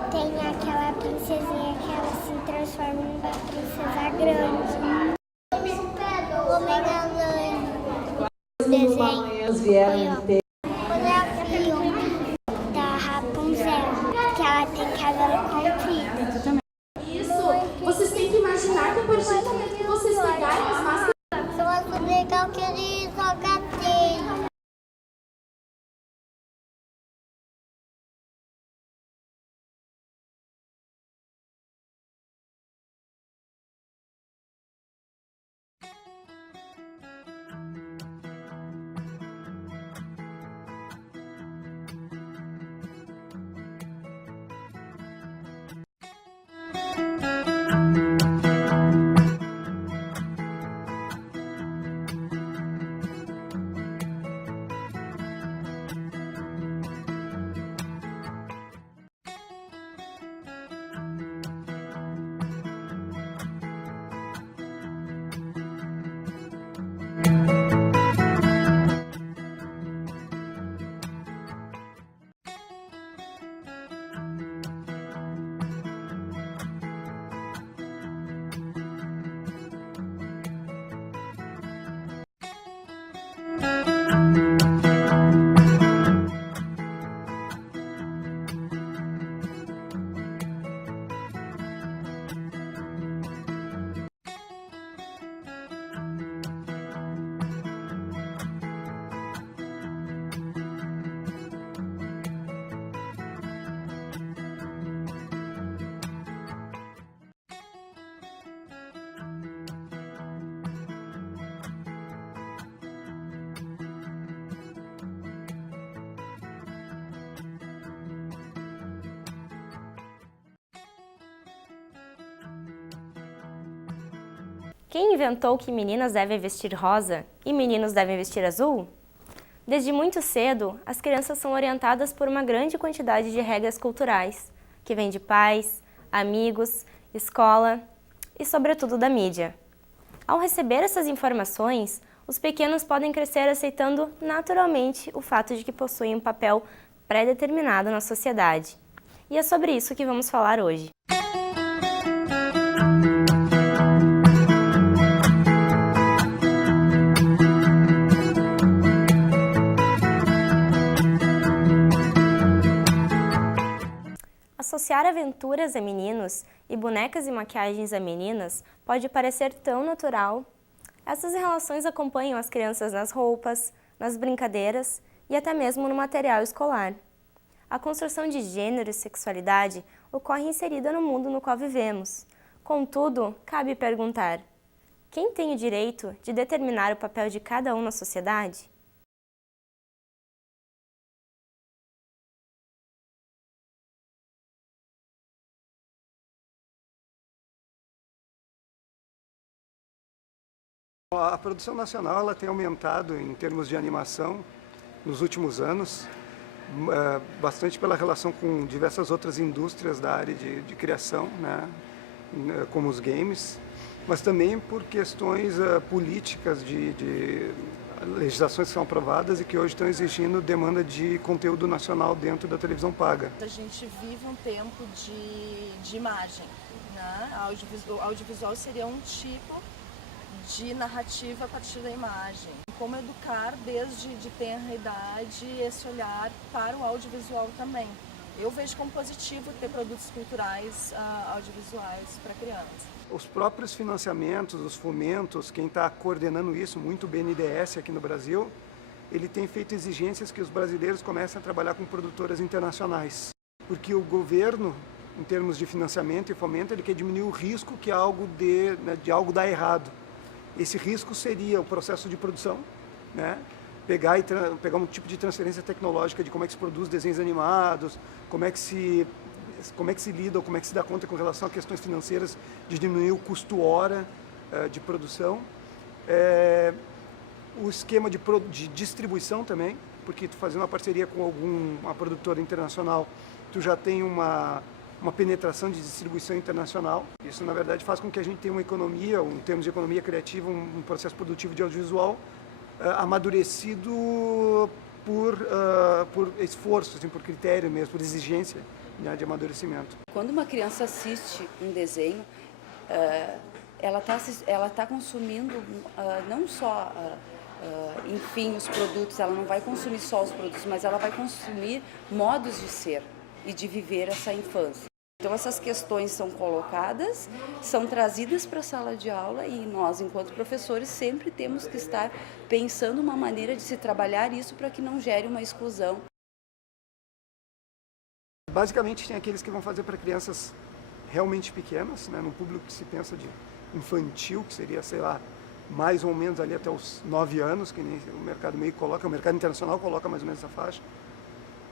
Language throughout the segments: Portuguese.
Tem aquela princesinha que ela se transforma numa princesa grande. Homem-Aranha. Desenho. Fotografia da Rapunzel, que ela tem cabelo comprido. Isso! Vocês têm que imaginar que a partir do momento que vocês pegarem as máscaras... Eu acho legal que ele joga teia. Quem inventou que meninas devem vestir rosa e meninos devem vestir azul? Desde muito cedo, as crianças são orientadas por uma grande quantidade de regras culturais, que vêm de pais, amigos, escola e, sobretudo, da mídia. Ao receber essas informações, os pequenos podem crescer aceitando naturalmente o fato de que possuem um papel pré-determinado na sociedade. E é sobre isso que vamos falar hoje. Associar aventuras a meninos e bonecas e maquiagens a meninas pode parecer tão natural. Essas relações acompanham as crianças nas roupas, nas brincadeiras e até mesmo no material escolar. A construção de gênero e sexualidade ocorre inserida no mundo no qual vivemos. Contudo, cabe perguntar: quem tem o direito de determinar o papel de cada um na sociedade? A produção nacional ela tem aumentado em termos de animação nos últimos anos, bastante pela relação com diversas outras indústrias da área de criação, né, como os games, mas também por questões políticas de legislações que são aprovadas e que hoje estão exigindo demanda de conteúdo nacional dentro da televisão paga. A gente vive um tempo de imagem, né? Audiovisual seria um tipo de narrativa a partir da imagem. Como educar desde de tenra idade esse olhar para o audiovisual também. Eu vejo como positivo ter produtos culturais audiovisuais para crianças. Os próprios financiamentos, os fomentos, quem está coordenando isso, muito o BNDES aqui no Brasil, ele tem feito exigências que os brasileiros comecem a trabalhar com produtoras internacionais. Porque o governo, em termos de financiamento e fomento, ele quer diminuir o risco que algo de algo dar errado. Esse risco seria o processo de produção, né? Pegar um tipo de transferência tecnológica de como é que se produz desenhos animados, como é que se lida, ou como é que se dá conta com relação a questões financeiras de diminuir o custo hora de produção. O esquema de distribuição também, porque tu fazendo uma parceria com uma produtora internacional, tu já tem uma penetração de distribuição internacional. Isso, na verdade, faz com que a gente tenha uma economia, em termos de economia criativa, um processo produtivo de audiovisual amadurecido por esforço, assim, por critério mesmo, por exigência né, de amadurecimento. Quando uma criança assiste um desenho, ela tá consumindo não só, enfim, os produtos, ela não vai consumir só os produtos, mas ela vai consumir modos de ser e de viver essa infância. Então essas questões são colocadas, são trazidas para a sala de aula e nós, enquanto professores, sempre temos que estar pensando uma maneira de se trabalhar isso para que não gere uma exclusão. Basicamente tem aqueles que vão fazer para crianças realmente pequenas, né, num público que se pensa de infantil, que seria, sei lá, mais ou menos ali até os 9 anos, que nem o mercado meio coloca, o mercado internacional coloca mais ou menos essa faixa,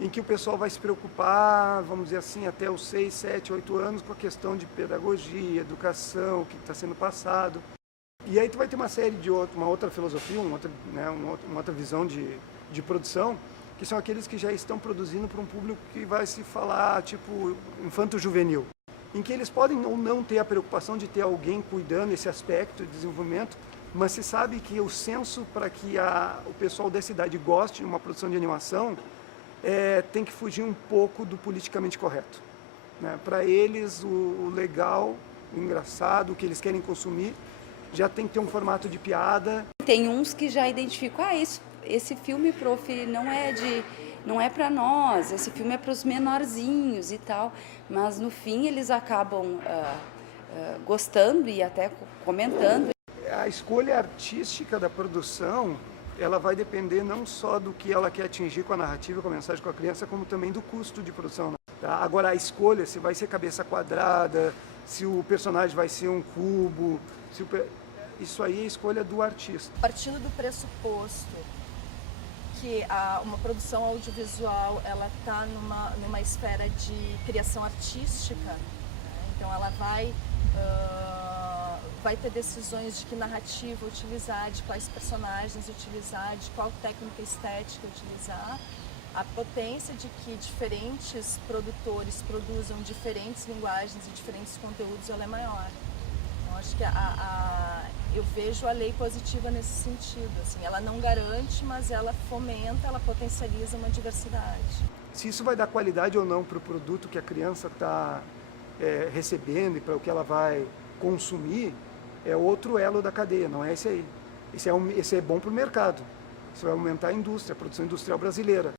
em que o pessoal vai se preocupar, vamos dizer assim, até os 6, 7, 8 anos com a questão de pedagogia, educação, o que está sendo passado. E aí tu vai ter uma série de uma outra filosofia, uma outra visão de produção, que são aqueles que já estão produzindo para um público que vai se falar, tipo, infanto-juvenil, em que eles podem ou não ter a preocupação de ter alguém cuidando desse aspecto de desenvolvimento, mas se sabe que o senso para que o pessoal dessa idade goste de uma produção de animação tem que fugir um pouco do politicamente correto, né? Para eles, o legal, o engraçado, o que eles querem consumir, já tem que ter um formato de piada. Tem uns que já identificam, esse filme, prof, não é para nós, esse filme é para os menorzinhos e tal, mas no fim eles acabam gostando e até comentando. A escolha artística da produção, ela vai depender não só do que ela quer atingir com a narrativa, com a mensagem com a criança, como também do custo de produção, né? Tá? Agora, a escolha, se vai ser cabeça quadrada, se o personagem vai ser um cubo, isso aí é a escolha do artista. Partindo do pressuposto que uma produção audiovisual ela está numa esfera de criação artística, né? Então ela vai ter decisões de que narrativa utilizar, de quais personagens utilizar, de qual técnica estética utilizar. A potência de que diferentes produtores produzam diferentes linguagens e diferentes conteúdos, ela é maior. Então, acho que eu vejo a lei positiva nesse sentido. Assim, ela não garante, mas ela fomenta, ela potencializa uma diversidade. Se isso vai dar qualidade ou não para o produto que a criança está recebendo e para o que ela vai consumir, é outro elo da cadeia, não é esse aí. Esse é bom para o mercado. Isso vai aumentar a indústria, a produção industrial brasileira.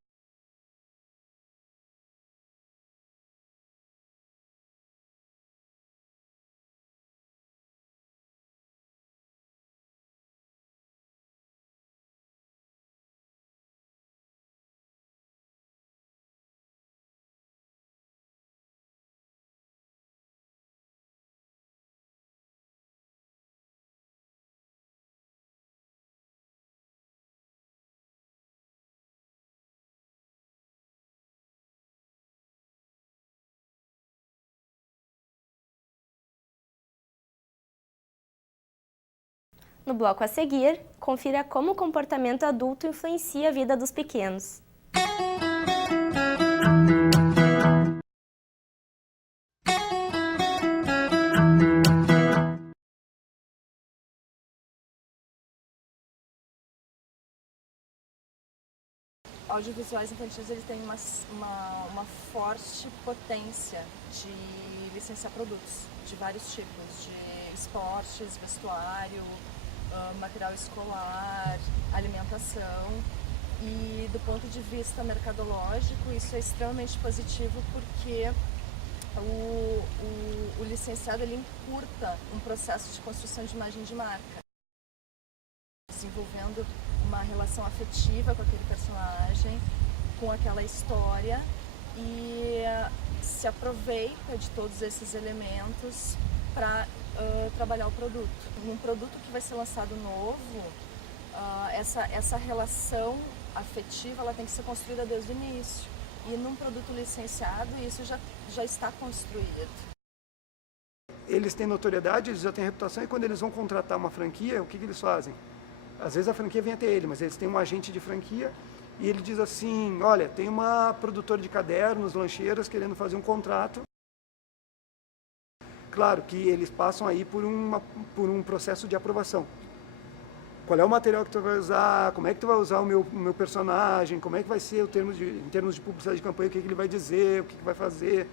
No bloco a seguir, confira como o comportamento adulto influencia a vida dos pequenos. Audiovisuais infantis eles têm uma forte potência de licenciar produtos de vários tipos, de esportes, vestuário, material escolar, alimentação. E do ponto de vista mercadológico, isso é extremamente positivo porque o licenciado ele encurta um processo de construção de imagem de marca, desenvolvendo uma relação afetiva com aquele personagem, com aquela história, e se aproveita de todos esses elementos para trabalhar o produto. Num produto que vai ser lançado novo, essa relação afetiva ela tem que ser construída desde o início. E num produto licenciado, isso já está construído. Eles têm notoriedade, eles já têm reputação, e quando eles vão contratar uma franquia, o que eles fazem? Às vezes a franquia vem até ele, mas eles têm um agente de franquia e ele diz assim, olha, tem uma produtora de cadernos, lancheiras, querendo fazer um contrato. Claro que eles passam aí por um processo de aprovação. qual é o material que tu vai usar, como é que tu vai usar o meu personagem, como é que vai ser em termos de publicidade de campanha, o que ele vai dizer, o que vai fazer.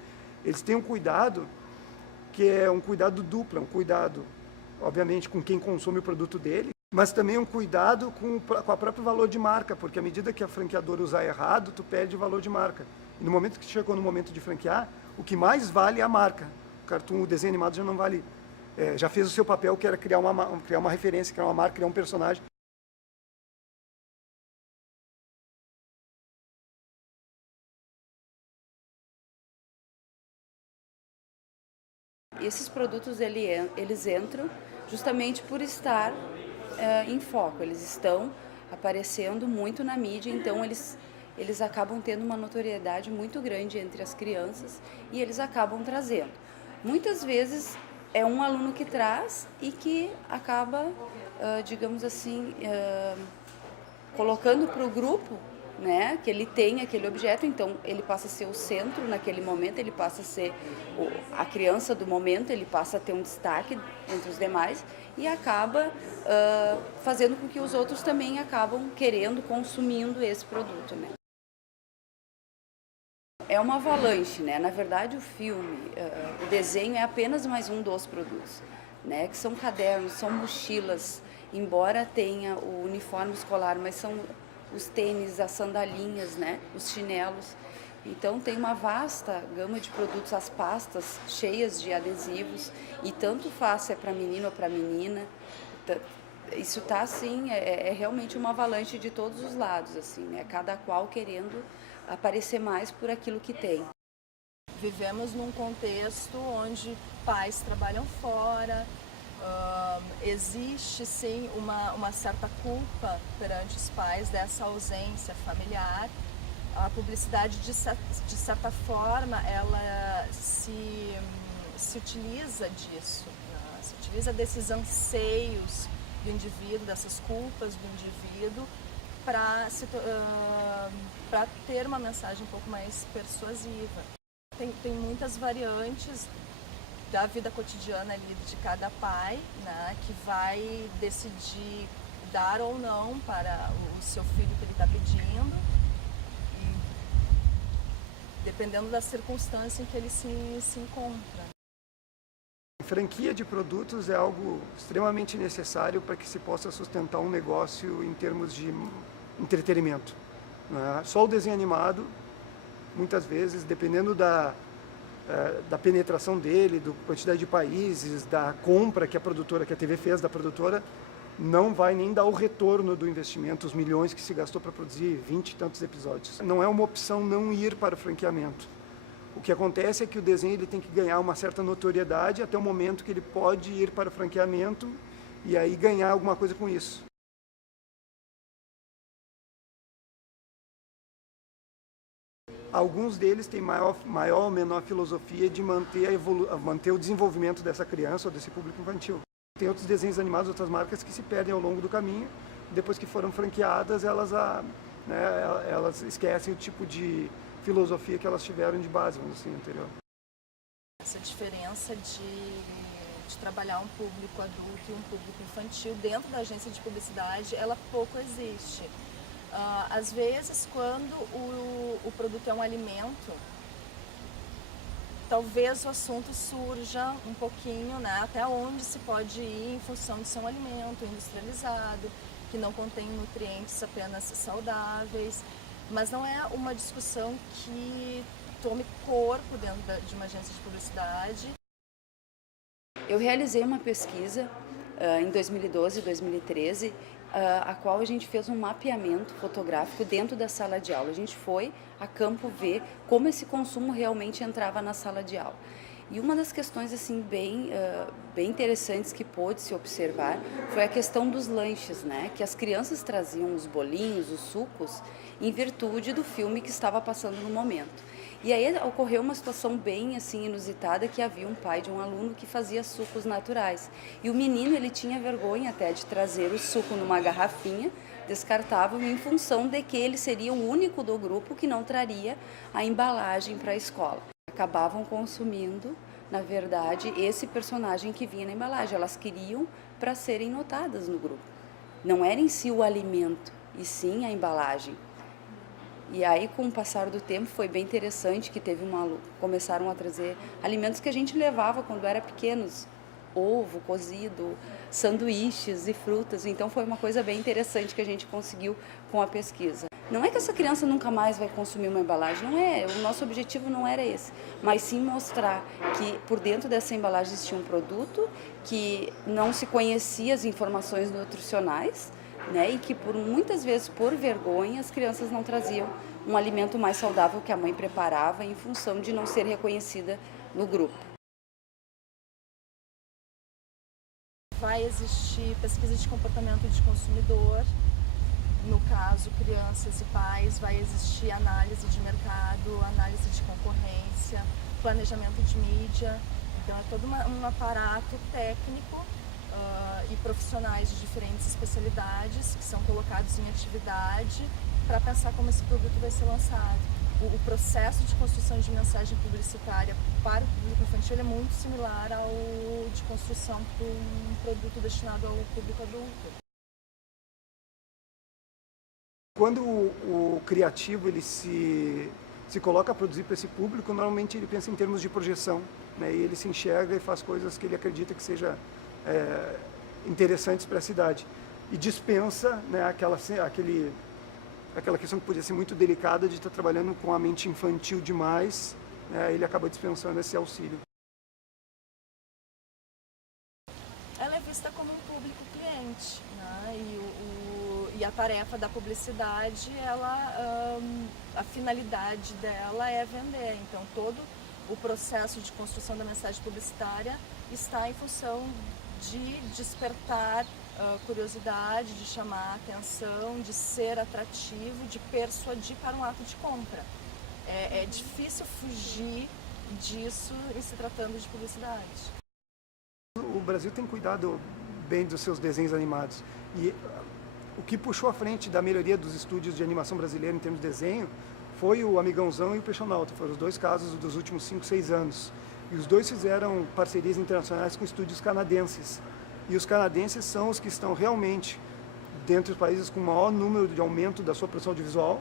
Eles têm um cuidado que é um cuidado duplo, um cuidado, obviamente, com quem consome o produto dele, mas também um cuidado com a próprio valor de marca, porque à medida que a franqueadora usar errado, tu perde valor de marca. E no momento que chegou no momento de franquear, o que mais vale é a marca. O cartoon, o desenho animado já não vale. Já fez o seu papel, que era criar uma referência, criar uma marca, criar um personagem. Esses produtos eles entram justamente por estar em foco, eles estão aparecendo muito na mídia, então eles acabam tendo uma notoriedade muito grande entre as crianças e eles acabam trazendo. Muitas vezes é um aluno que traz e que acaba, digamos assim, colocando para o grupo, né, que ele tem aquele objeto, então ele passa a ser o centro naquele momento, ele passa a ser a criança do momento, ele passa a ter um destaque entre os demais e acaba fazendo com que os outros também acabam querendo, consumindo esse produto, né. É uma avalanche, né? Na verdade, o filme, o desenho é apenas mais um dos produtos, né? Que são cadernos, são mochilas, embora tenha o uniforme escolar, mas são os tênis, as sandalinhas, né? Os chinelos. Então tem uma vasta gama de produtos, as pastas cheias de adesivos e tanto faz se é para menino ou para menina. Isso tá assim, é realmente uma avalanche de todos os lados, assim, né? Cada qual querendo aparecer mais por aquilo que tem. Vivemos num contexto onde pais trabalham fora, existe sim uma certa culpa perante os pais dessa ausência familiar. A publicidade, de certa forma, ela se utiliza disso, né? Se utiliza desses anseios do indivíduo, dessas culpas do indivíduo, para ter uma mensagem um pouco mais persuasiva. Tem muitas variantes da vida cotidiana ali de cada pai, né, que vai decidir dar ou não para o seu filho que ele está pedindo, e dependendo da circunstância em que ele se encontra. Franquia de produtos é algo extremamente necessário para que se possa sustentar um negócio em termos de entretenimento, né? Só o desenho animado, muitas vezes, dependendo da penetração dele, da quantidade de países, da compra que a TV fez da produtora, não vai nem dar o retorno do investimento, os milhões que se gastou para produzir 20 e tantos episódios. Não é uma opção não ir para o franqueamento. O que acontece é que o desenho ele tem que ganhar uma certa notoriedade até o momento que ele pode ir para o franqueamento e aí ganhar alguma coisa com isso. Alguns deles têm maior ou menor filosofia de manter o desenvolvimento dessa criança ou desse público infantil. Tem outros desenhos animados, outras marcas que se perdem ao longo do caminho. Depois que foram franqueadas, elas esquecem o tipo de filosofia que elas tiveram de base, vamos assim, entendeu? Essa diferença de trabalhar um público adulto e um público infantil dentro da agência de publicidade, ela pouco existe. Às vezes, quando o produto é um alimento, talvez o assunto surja um pouquinho, né, até onde se pode ir em função de ser um alimento industrializado, que não contém nutrientes apenas saudáveis, mas não é uma discussão que tome corpo dentro de uma agência de publicidade. Eu realizei uma pesquisa em 2012 e 2013, a qual a gente fez um mapeamento fotográfico dentro da sala de aula. A gente foi a campo ver como esse consumo realmente entrava na sala de aula. E uma das questões assim bem interessantes que pôde se observar foi a questão dos lanches, né? Que as crianças traziam os bolinhos, os sucos, em virtude do filme que estava passando no momento. E aí ocorreu uma situação bem assim inusitada, que havia um pai de um aluno que fazia sucos naturais. E o menino, ele tinha vergonha até de trazer o suco numa garrafinha descartável, em função de que ele seria o único do grupo que não traria a embalagem para a escola. Acabavam consumindo, na verdade, esse personagem que vinha na embalagem. Elas queriam para serem notadas no grupo. Não era em si o alimento, e sim a embalagem. E aí, com o passar do tempo, foi bem interessante que começaram a trazer alimentos que a gente levava quando era pequenos, ovo cozido, sanduíches e frutas. Então foi uma coisa bem interessante que a gente conseguiu com a pesquisa. Não é que essa criança nunca mais vai consumir uma embalagem, não é, o nosso objetivo não era esse, mas sim mostrar que por dentro dessa embalagem existia um produto, que não se conhecia as informações nutricionais, né, e que muitas vezes, por vergonha, as crianças não traziam um alimento mais saudável que a mãe preparava em função de não ser reconhecida no grupo. Vai existir pesquisa de comportamento de consumidor, no caso crianças e pais, vai existir análise de mercado, análise de concorrência, planejamento de mídia. Então é todo um aparato técnico e profissionais de diferentes especialidades que são colocados em atividade para pensar como esse produto vai ser lançado. O processo de construção de mensagem publicitária para o público infantil é muito similar ao de construção para um produto destinado ao público adulto. Quando o criativo ele se coloca a produzir para esse público, normalmente ele pensa em termos de projeção, né? E ele se enxerga e faz coisas que ele acredita que seja interessantes para a cidade. E dispensa, né, aquela questão que podia ser muito delicada de estar trabalhando com a mente infantil demais, né? Ele acaba dispensando esse auxílio. Ela é vista como um público cliente, né? E a tarefa da publicidade, a finalidade dela é vender. Então todo o processo de construção da mensagem publicitária está em função de despertar curiosidade, de chamar atenção, de ser atrativo, de persuadir para um ato de compra. É difícil fugir disso em se tratando de publicidade. O Brasil tem cuidado bem dos seus desenhos animados. E o que puxou à frente da melhoria dos estúdios de animação brasileira em termos de desenho foi o Amigãozão e o Peixonauta. Foram os dois casos dos últimos 5, 6 anos. E os dois fizeram parcerias internacionais com estúdios canadenses. E os canadenses são os que estão realmente dentre os países com o maior número de aumento da sua produção audiovisual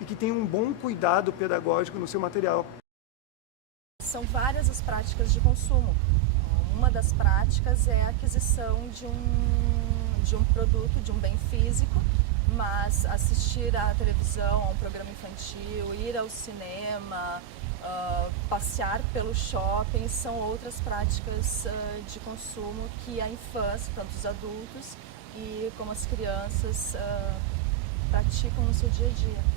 e que tem um bom cuidado pedagógico no seu material. São várias as práticas de consumo. Uma das práticas é a aquisição de um produto, de um bem físico, mas assistir à televisão, a um programa infantil, ir ao cinema, passear pelo shopping, são outras práticas de consumo que a infância, tanto os adultos como as crianças, praticam no seu dia a dia.